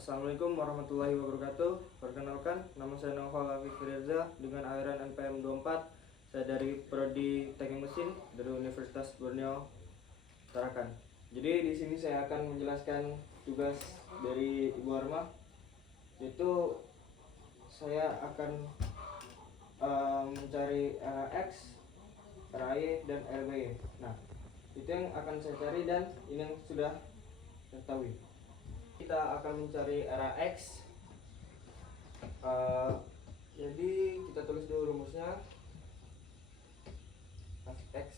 Assalamualaikum warahmatullahi wabarakatuh. Perkenalkan, nama saya Naufal Afif Firza dengan aliran NPM 24. Saya dari Prodi Teknik Mesin dari Universitas Borneo, Tarakan. Jadi di sini saya akan menjelaskan tugas dari Ibu Arma, yaitu saya akan mencari RAX, RAY, dan RBY. Nah, itu yang akan saya cari dan ini yang sudah saya ketahui. Kita akan mencari RAX. Jadi kita tulis dulu rumusnya. Fx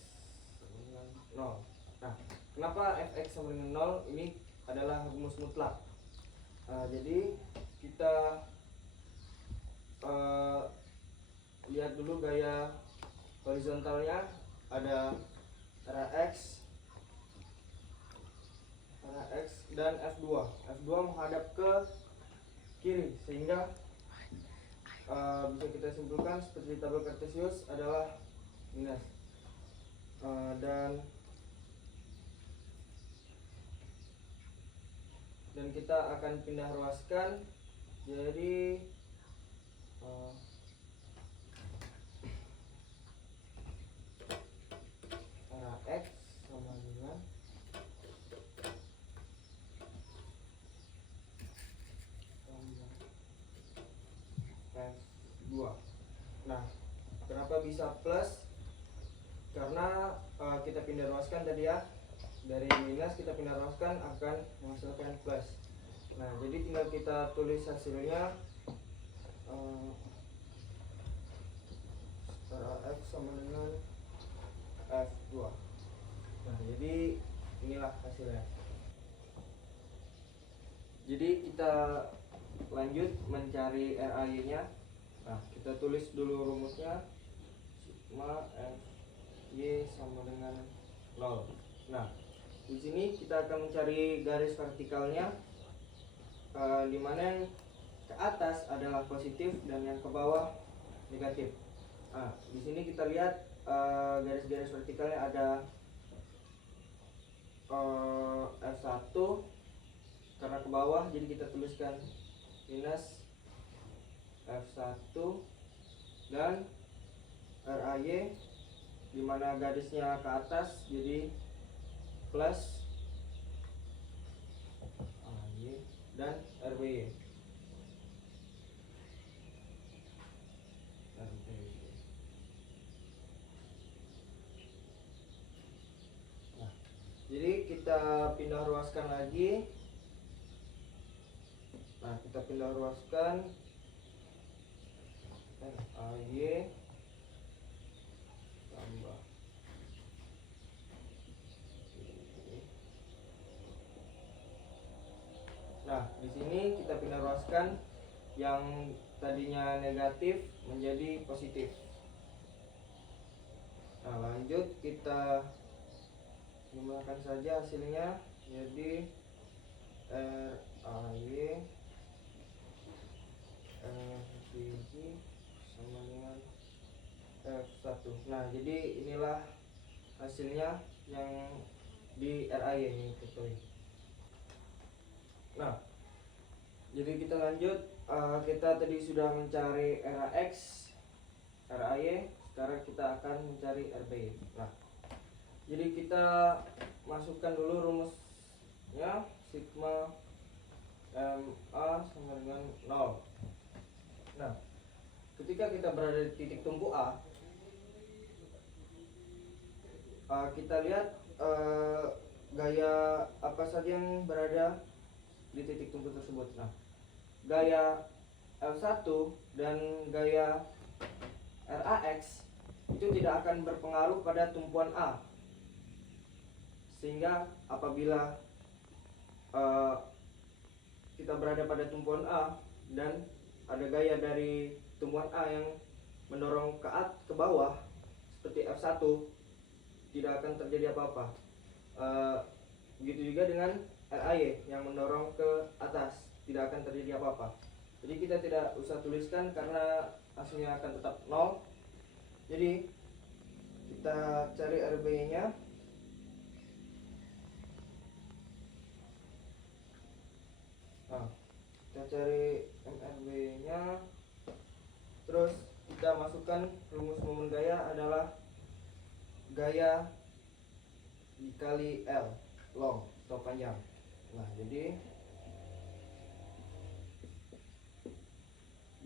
sama dengan 0. Nah, kenapa fx sama dengan 0? Ini adalah rumus mutlak. Jadi kita lihat dulu gaya horizontalnya. Ada RAX dan F2. F2 menghadap ke kiri sehingga bisa kita simpulkan seperti tabel kartesius adalah minus. Dan kita akan pindah ruaskan jadi RAX sama dengan F2. Nah, kenapa bisa plus? Karena kita pindah ruaskan tadi ya, dari minus kita pindah ruaskan akan menghasilkan plus. Nah, jadi tinggal kita tulis hasilnya. RAX sama dengan F2. Nah, jadi inilah hasilnya. Jadi kita lanjut mencari RAY nya. Nah, kita tulis dulu rumusnya. Sigma FY sama dengan 0. Nah, di sini kita akan mencari garis vertikalnya, di mana yang ke atas adalah positif dan yang ke bawah negatif. Nah, di sini kita lihat garis-garis vertikalnya ada F1 karena ke bawah, jadi kita tuliskan minus F1, dan RAY di mana garisnya ke atas jadi plus RAY, dan RBY. Nah, jadi kita pindah ruaskan lagi. Nah, kita pindah ruaskan RAY tambah ini. Nah, di sini kita pindah ruaskan yang tadinya negatif menjadi positif. Nah, lanjut kita jumlahkan saja hasilnya. Jadi RAY FBY sama dengan F1. Nah, jadi inilah hasilnya yang di RAY ini diketahui. Nah, jadi kita lanjut. Kita tadi sudah mencari RAX, RAY, sekarang kita akan mencari RBY. Nah, jadi kita masukkan dulu rumusnya. Sigma MA sama dengan 0. Nah, ketika kita berada di titik tumpu A, kita lihat gaya apa saja yang berada di titik tumpu tersebut. Nah, gaya L1 dan gaya RAX itu tidak akan berpengaruh pada tumpuan A, sehingga apabila kita berada pada tumpuan A dan ada gaya dari tumpuan A yang mendorong ke bawah seperti F1, tidak akan terjadi apa-apa. Begitu juga dengan RAY yang mendorong ke atas, tidak akan terjadi apa-apa. Jadi kita tidak usah tuliskan karena hasilnya akan tetap 0. Jadi kita cari RBY nya. Nah, cari MRB nya, terus kita masukkan rumus momen gaya adalah gaya dikali L long atau panjang. Nah, jadi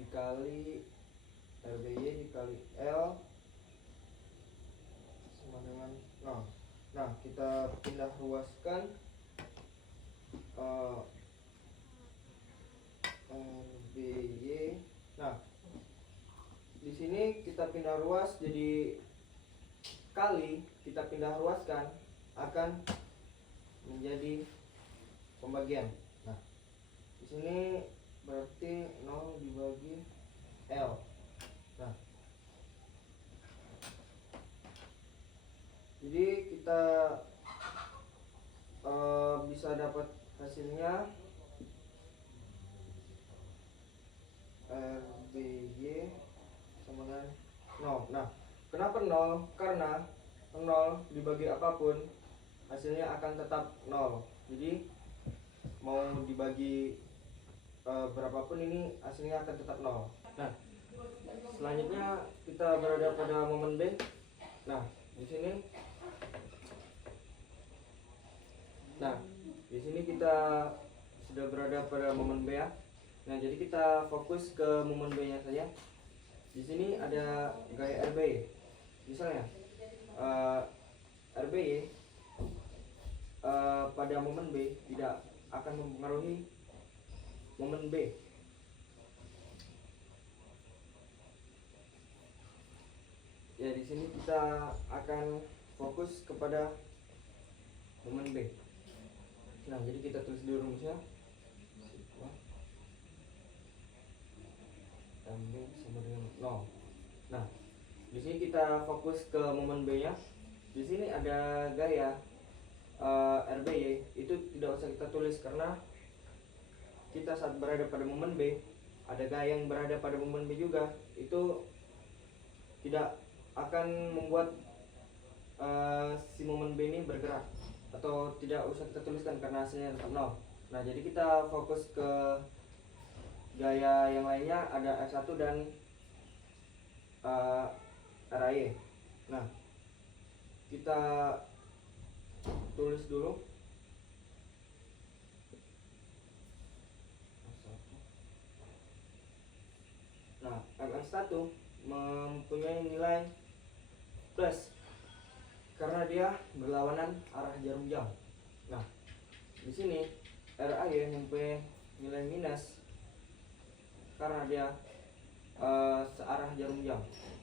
dikali RBY dikali L sama dengan 0. Nah, kita pindah ruaskan RBY. Nah, di sini kita pindah ruas jadi kali, kita pindah ruaskan akan menjadi pembagian. Nah, di sini berarti 0 dibagi L. Nah, jadi kita bisa dapat hasilnya RBY sama dengan 0. Nah, kenapa 0? Karena 0 dibagi apapun hasilnya akan tetap 0. Jadi mau dibagi berapapun ini hasilnya akan tetap 0. Nah, selanjutnya kita berada pada momen B. Nah, di sini kita sudah berada pada momen B ya. Nah, jadi kita fokus ke momen B-nya saja. Di sini ada gaya RBY. Misalnya RBY pada momen B tidak akan mempengaruhi momen B. Ya, di sini kita akan fokus kepada momen B. Nah, jadi kita tulis dulu rumusnya. MB sama dengan 0. Nah, di sini kita fokus ke momen B-nya. Di sini ada gaya RBY, itu tidak usah kita tulis karena kita saat berada pada momen B, ada gaya yang berada pada momen B juga, itu tidak akan membuat si momen B ini bergerak, atau tidak usah kita tuliskan karena hasilnya tetap 0. Nah, jadi kita fokus ke gaya yang lainnya, ada F1 dan RAY. Nah, kita tulis dulu. Nah, MX1 mempunyai nilai plus karena dia berlawanan arah jarum jam. Nah, di sini RAY mempunyai nilai minus karena dia searah jarum jam.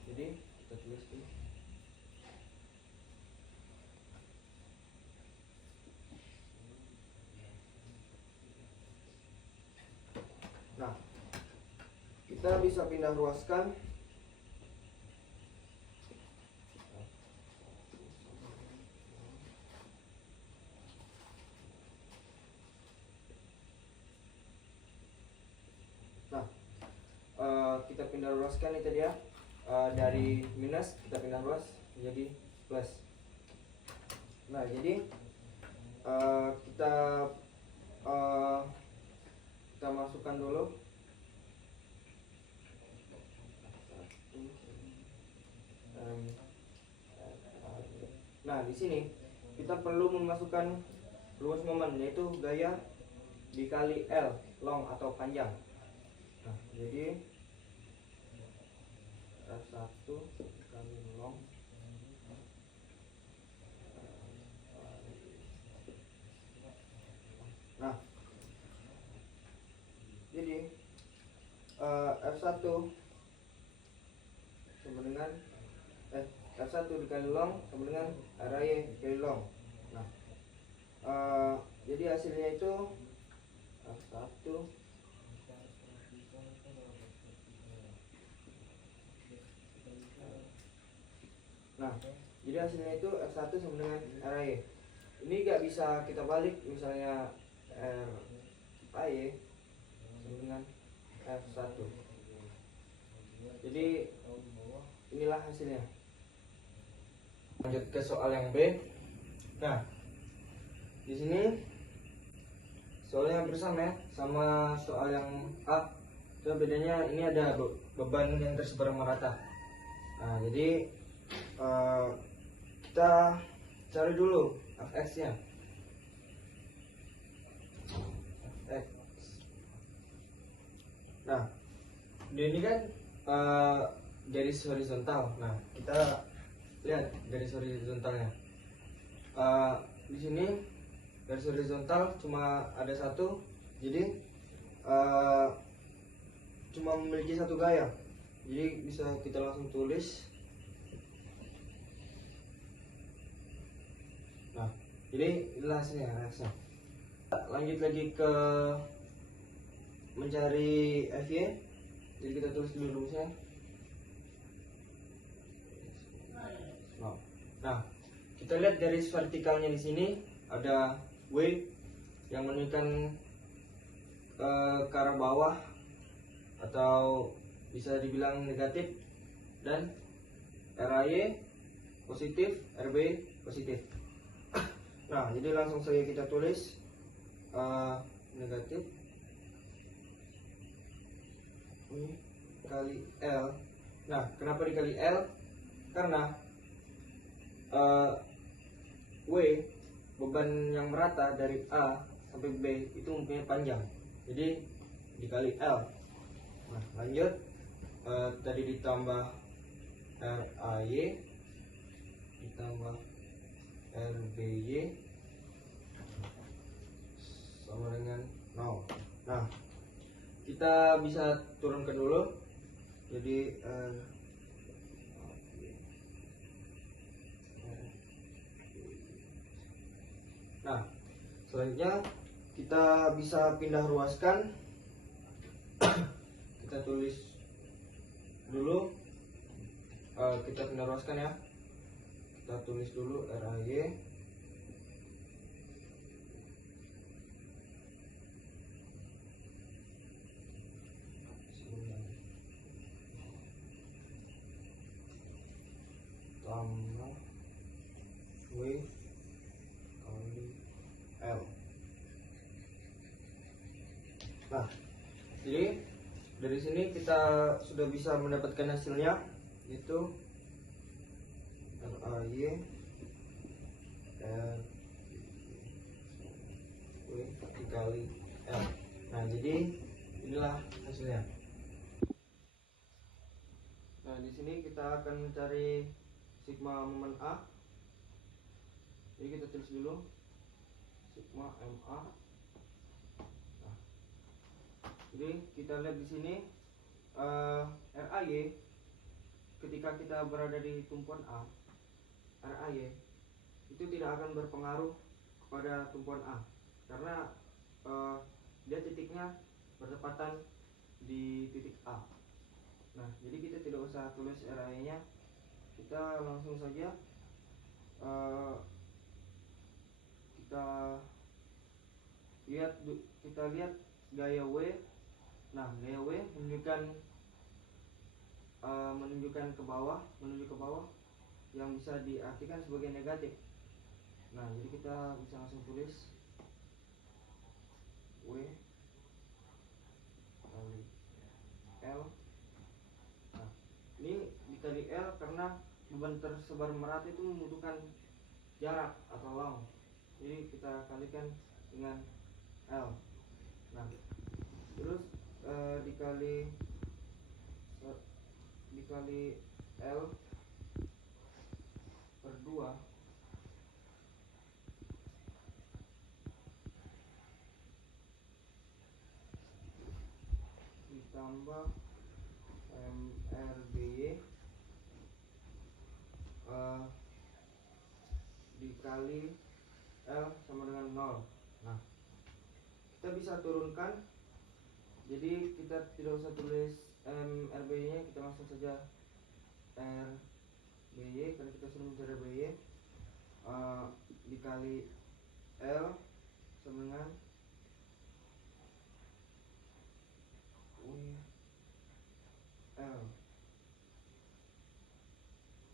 Jadi kita tulis dulu. Nah, kita bisa pindah ruaskan kita pindah ruaskan itu dia, dari minus kita pindah ruas menjadi plus. Nah, jadi kita masukkan dulu nah, di sini kita perlu memasukkan rumus momen, yaitu gaya dikali L long atau panjang. Nah, jadi F1 dikali long nah, jadi F1 sama dengan F1 dikali long sama dengan RAY dikali long. Nah, jadi hasilnya itu F1 nah, jadi hasilnya itu F1 sama dengan RAY. Ini gak bisa kita balik, misalnya RAY sama dengan F1. Jadi inilah hasilnya. Lanjut ke soal yang B. Nah, di sini soalnya hampir sama ya, sama soal yang A. Cuma bedanya ini ada beban yang tersebar merata. Nah, jadi kita cari dulu fx nya. Fx. Nah, ini kan garis horizontal. Nah, kita lihat garis horizontalnya. Di sini garis horizontal cuma ada satu, jadi cuma memiliki satu gaya, jadi bisa kita langsung tulis. Nah, jadi inilah hasilnya. Lanjut lagi ke mencari FY, jadi kita tulis dulu rumusnya. Nah, kita lihat garis vertikalnya di sini ada W yang menunjukkan ke arah bawah atau bisa dibilang negatif, dan RAY positif, RB positif. Nah, jadi langsung saja kita tulis negatif ini kali L. Nah, kenapa dikali L? Karena W, beban yang merata dari A sampai B itu mempunyai panjang, jadi dikali L. Nah, lanjut, tadi ditambah RAY ditambah RBY sama dengan 0. Nah, kita bisa turunkan dulu, jadi nah, selanjutnya kita bisa pindah ruaskan. Kita tulis dulu, kita pindah ruaskan ya. Kita tulis dulu RAY tambah W kali L. Nah, jadi dari sini kita sudah bisa mendapatkan hasilnya, yaitu RAY W dikali L. Nah, jadi inilah hasilnya. Nah, di sini kita akan mencari sigma momen A. Jadi kita tulis dulu sigma MA. Nah, jadi kita lihat di sini RAY ketika kita berada di tumpuan A, RAY itu tidak akan berpengaruh kepada tumpuan A karena dia titiknya bertepatan di titik A. Nah, jadi kita tidak usah tulis RAY nya, kita langsung saja kita lihat gaya W. Nah, gaya W menunjukkan ke bawah, menuju ke bawah, yang bisa diartikan sebagai negatif. Nah, jadi kita bisa langsung tulis W kali L. Nah, ini dikali L karena beban tersebar merata itu membutuhkan jarak atau long, jadi kita kalikan dengan L. Nah, terus dikali L per 2 ditambah MRBY dikali L sama dengan 0. Nah, kita bisa turunkan, jadi kita tidak usah tulis RBY nya, kita langsung saja RBY karena kita sudah mencari RBY, dikali L sama dengan L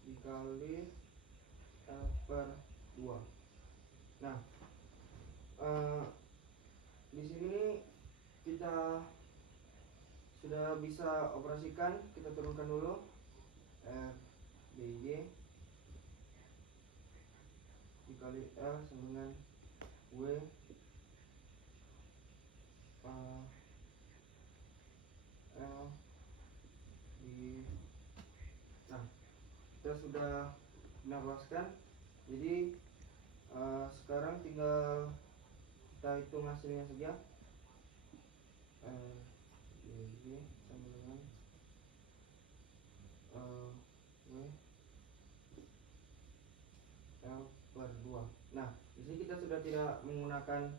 dikali L per 2. Nah, di di sini kita sudah bisa operasikan. Kita turunkan dulu R BY dikali L sama dengan W L di. Nah, kita sudah menambahkan. Jadi sekarang tinggal kita hitung hasilnya saja. Y sama dengan W L per 2. Nah, di sini kita sudah tidak menggunakan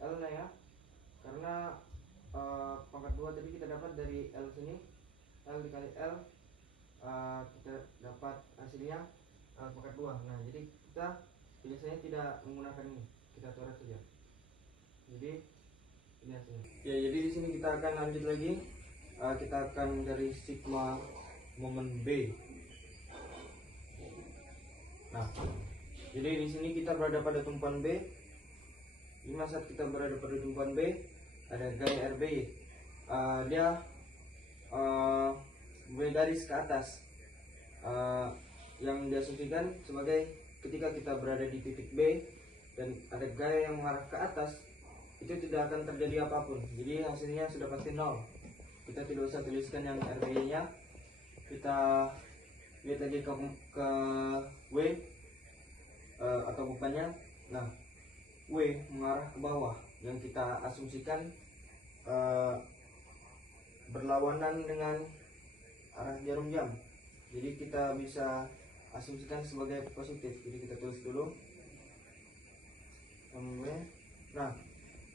L nya ya, karena pangkat 2 tadi kita dapat dari L sini, L dikali L, kita dapat hasilnya L pangkat 2. Nah, jadi kita biasanya tidak menggunakan ini, kita coret saja. Jadi ini hasilnya. Ya, jadi di sini kita akan lanjut lagi. Kita akan dari sigma momen B. Nah, jadi di sini kita berada pada tumpuan B. Di saat kita berada pada tumpuan B, ada gaya RBY. Dia garis ke atas, yang diasumsikan sebagai ketika kita berada di titik B dan ada gaya yang mengarah ke atas, itu tidak akan terjadi apapun. Jadi hasilnya sudah pasti 0. Kita tidak usah tuliskan yang RBY nya. Kita lihat lagi ke W atau bukannya. Nah, W mengarah ke bawah, yang kita asumsikan berlawanan dengan arah jarum jam. Jadi kita bisa asumsikan sebagai positif. Jadi kita tulis dulu W. Nah,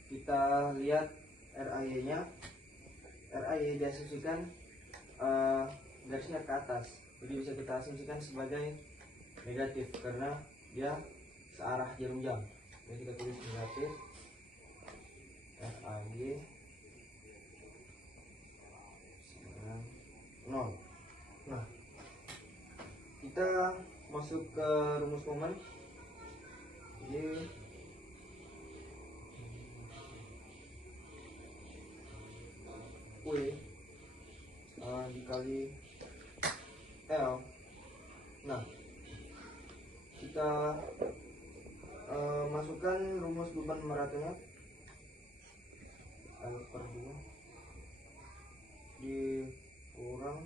kita lihat RAY nya. RAY diasumsikan garisnya ke atas. Jadi bisa kita asumsikan sebagai negatif karena dia searah jarum jam. Jadi kita tulis negatif RAY 0. Nah, kita masuk ke rumus momen. Jadi W dikali L. Nah, kita masukkan rumus beban meratanya. L per 2 dikurang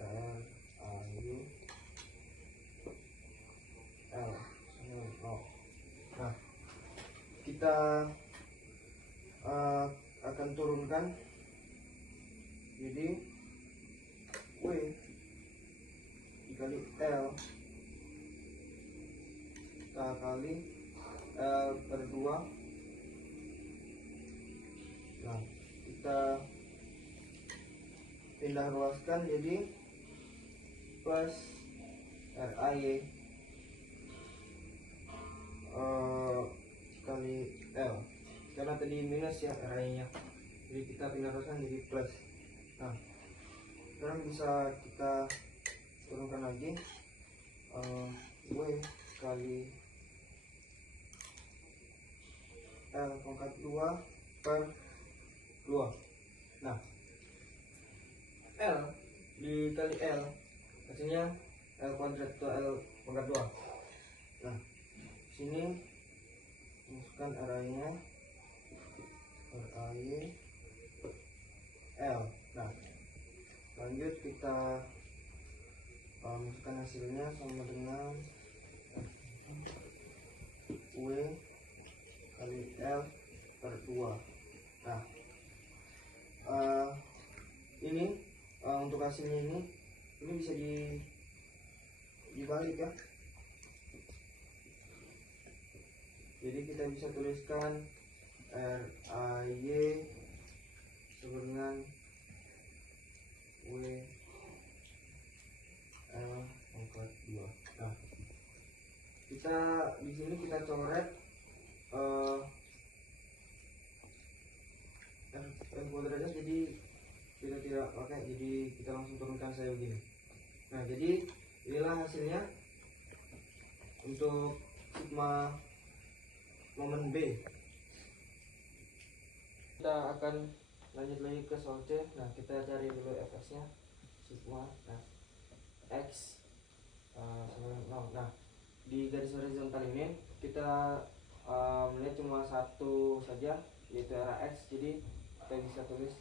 RAY L 0. Nah, kita akan turunkan. Jadi W dikali L kita kali L per 2. Nah, kita pindah ruaskan jadi plus RAY kali L, karena tadi minus ya RAY nya, jadi kita pindah ruaskan jadi plus. Nah, sekarang bisa kita turunkan lagi. W kali L pangkat 2 per 2. Nah, L dikali L hasilnya L kuadrat atau L pangkat 2. Nah, sini masukkan RAY-nya RAY L. Nah, lanjut kita masukkan hasilnya sama dengan W kali L per 2. Nah, ini untuk hasilnya ini bisa dibalik ya. Jadi kita bisa tuliskan RAY sama dengan W L pangkat 2. Nah, kita di sini kita coret kuadratnya, jadi kita tidak pakai, jadi kita langsung turunkan saya begini. Nah, jadi inilah hasilnya untuk sigma momen B. Kita akan lanjut lagi ke soal C. Nah, kita cari dulu fx nya, sigma x sama 0. Nah, di garis horizontal ini kita melihat cuma satu saja, yaitu arah x. Jadi kita bisa tulis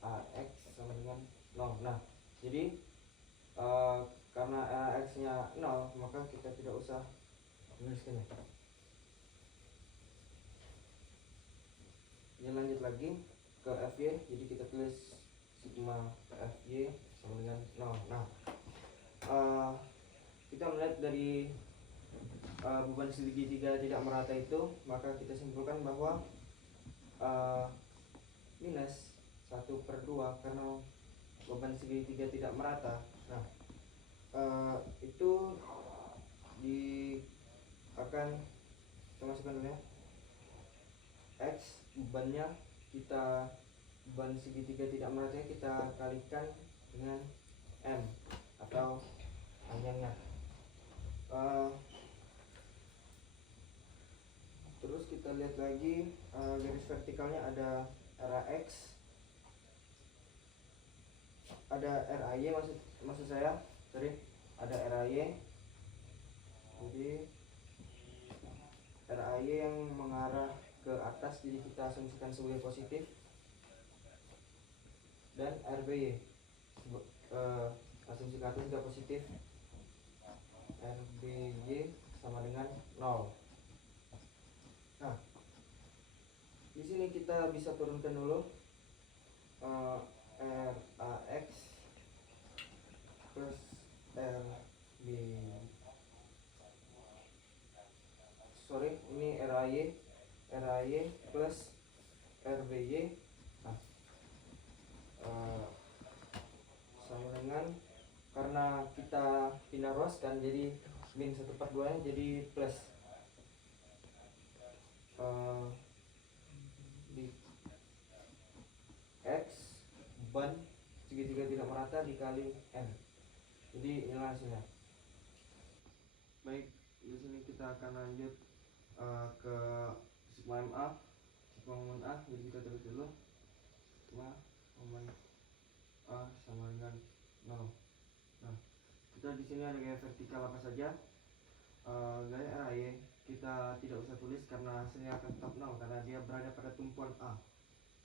Ax sama dengan 0. Nah, jadi karena x nya 0, maka kita tidak usah menuliskannya. Ini lanjut lagi ke Fy, jadi kita tulis sigma Fy sama dengan 0. Nah, kita melihat dari beban segitiga tidak merata itu, maka kita simpulkan bahwa minus 1/2 karena beban segitiga tidak merata. Nah, itu akan kita masukkan dulu ya. X bebannya beban segitiga tidak merata kita kalikan dengan M atau panjangnya. Terus kita lihat lagi garis vertikalnya ada RAX, ada RAY, maksud saya, sorry, ada RAY. Jadi RAY yang mengarah ke atas, jadi kita asumsikan sebagai positif, dan RBY asumsi ke atas juga positif, RBY sama dengan 0. Nah, di sini kita bisa turunkan dulu RAX plus ini RAY plus RBY. Nah, sama dengan, karena kita pindah ruaskan, jadi min 1/2 nya jadi plus di X beban segitiga tidak merata dikali M. Jadi inilah hasilnya. Baik, di sini kita akan lanjut ke sigma MA, sigma momen A. Jadi kita tulis dulu sigma momen A sama dengan 0. Nah, kita di sini ada gaya vertikal apa saja. Gaya RAY kita tidak usah tulis karena hasilnya akan tetap 0 karena dia berada pada tumpuan A.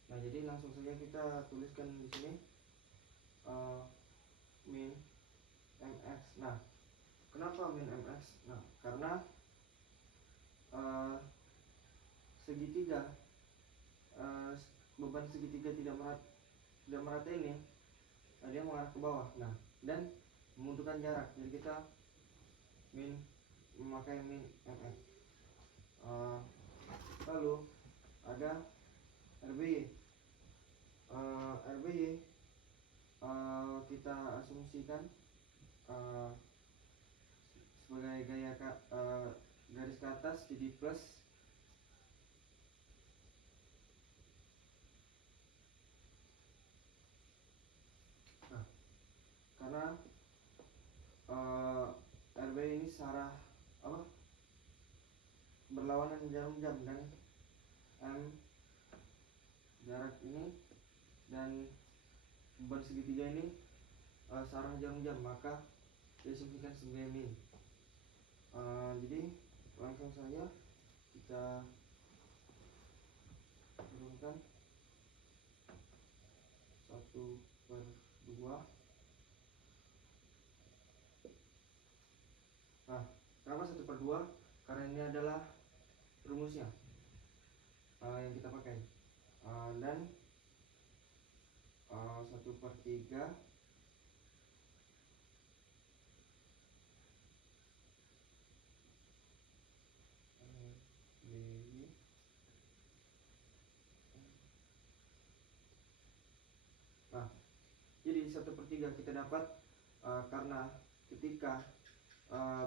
Nah, jadi langsung saja kita tuliskan di sini min mx. Nah, kenapa min mx? Nah, karena segitiga beban segitiga tidak merata ini dia mengarah ke bawah. Nah, dan membutuhkan jarak, jadi kita memakai min mx. Lalu ada RBY. RBY kita asumsikan sebagai garis ke atas, jadi plus karena RB ini searah berlawanan jarum jam, dan M jarak ini dan beban segitiga ini searah jarum jam, maka diasumsikan sebagai min. Jadi langsung saja kita turunkan 1/2. Nah, kenapa 1/2? Karena ini adalah rumusnya yang kita pakai, dan 1/3 Nah, jadi 1/3 kita dapat karena ketika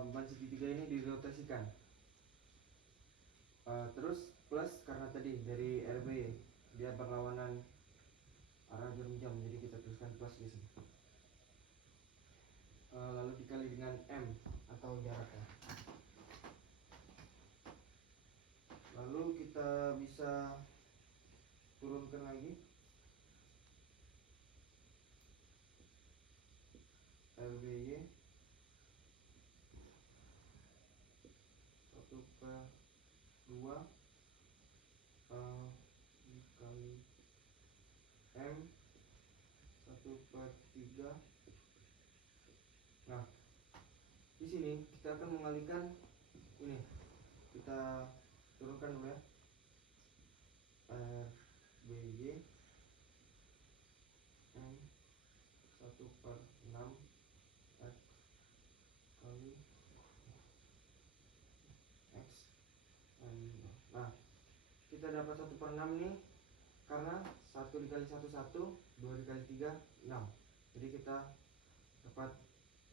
beban segitiga ini dirotasikan, terus plus karena tadi dari RB dia berlawanan arah jarum jam, jadi kita tuliskan plus di sini. Lalu dikali dengan M atau jaraknya. Lalu kita bisa turunkan lagi RBY 1/2 dikali M 1/3. Nah, di sini kita akan mengalihkan ini. Kita turunkan dulu ya. RBY M 1/6 X kali X M. Nah, kita dapat 1/6 nih karena 1 dikali 1 1, 2 dikali 3 6. Jadi kita dapat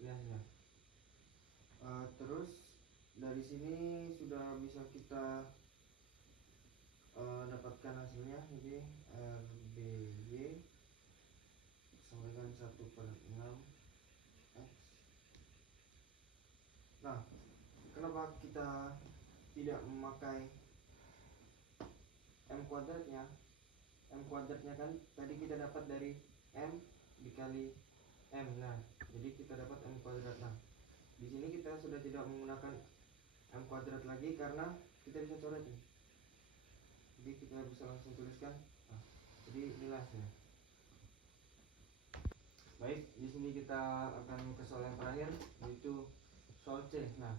ini hasilnya. Terus dari sini sudah bisa kita dapatkan hasilnya. Jadi RBY sama dengan 1/6 X. Nah, kenapa kita tidak memakai M kuadratnya? M kuadratnya kan tadi kita dapat dari M dikali M. Nah, jadi kita dapat M kuadrat. Nah, di sini kita sudah tidak menggunakan M kuadrat lagi karena kita bisa coret nih. Jadi kita bisa langsung tuliskan. Nah, jadi inilah hasilnya. Baik, di sini kita akan ke soal yang terakhir, yaitu soal C. Nah,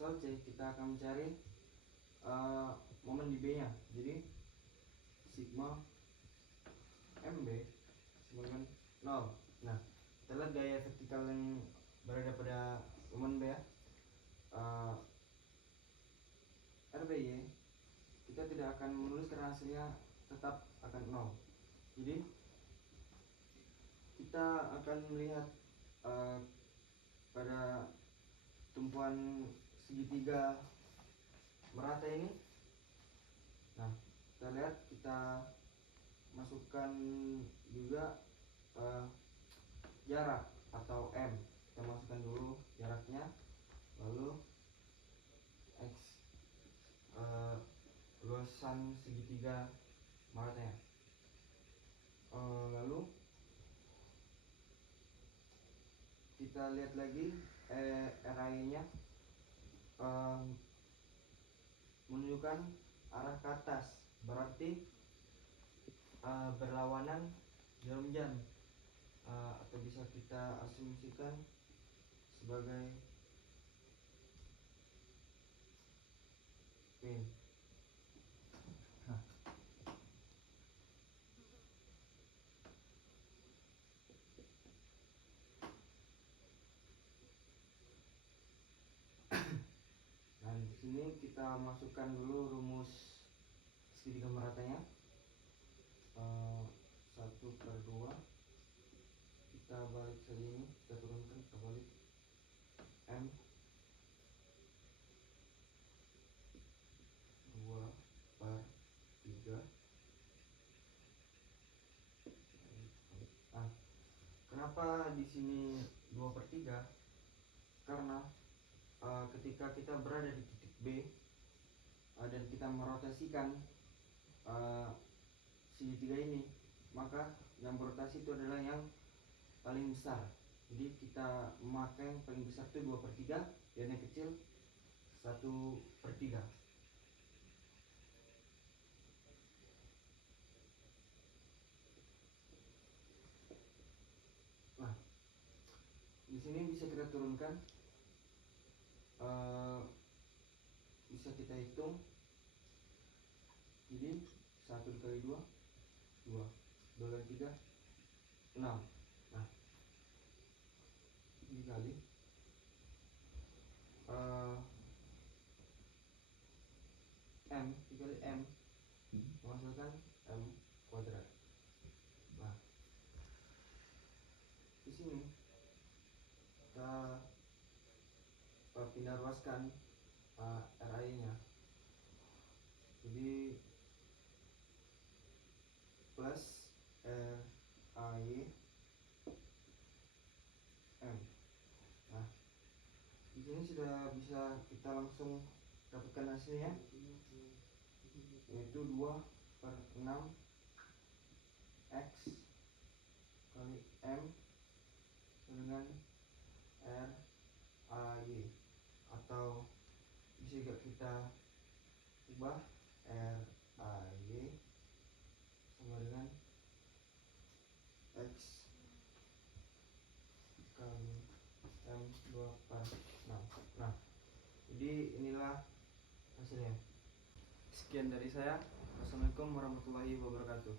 soal C kita akan mencari momen di B-nya. Jadi sigma MB sama dengan 0. Nah, kita lihat gaya vertikal yang berada pada momen B ya. RBY kita tidak akan menulis karena hasilnya tetap akan 0. Jadi kita akan melihat pada tumpuan segitiga merata ini. Nah, kita lihat, kita masukkan juga jarak atau M. Kita masukkan dulu jaraknya, lalu X luasan segitiga meratanya. Lalu kita lihat lagi RAI-nya menunjukkan arah ke atas, berarti berlawanan jarum jam, atau bisa kita asumsikan sebagai pin. Nah, dan di sini kita masukkan dulu rumus segitiga meratanya. 1/2 kita balik saja ini, kita turunkan, kita balik M 2/3. Nah, kenapa di sini 2/3? Karena ketika kita berada di titik B dan kita merotasikan segitiga ini, maka yang berotasi itu adalah yang paling besar. Jadi kita memakai yang paling besar itu 2/3 dan yang kecil 1/3. Nah, di sini bisa kita turunkan, bisa kita hitung. Jadi 1 dikali 2 2, 2 kali 3 6. Nah, dikali M dikali M menghasilkan M kuadrat. Nah, di sini kita pindah ruaskan RAI-nya. Jadi plus RAI M. Nah, di sini sudah bisa kita langsung dapatkan hasilnya. yaitu 2/6 X kali M dengan RAY, atau bisa juga kita ubah RAY sama dengan X kali M 2/6. Nah, jadi inilah hasilnya. Sekian dari saya. Wassalamualaikum warahmatullahi wabarakatuh.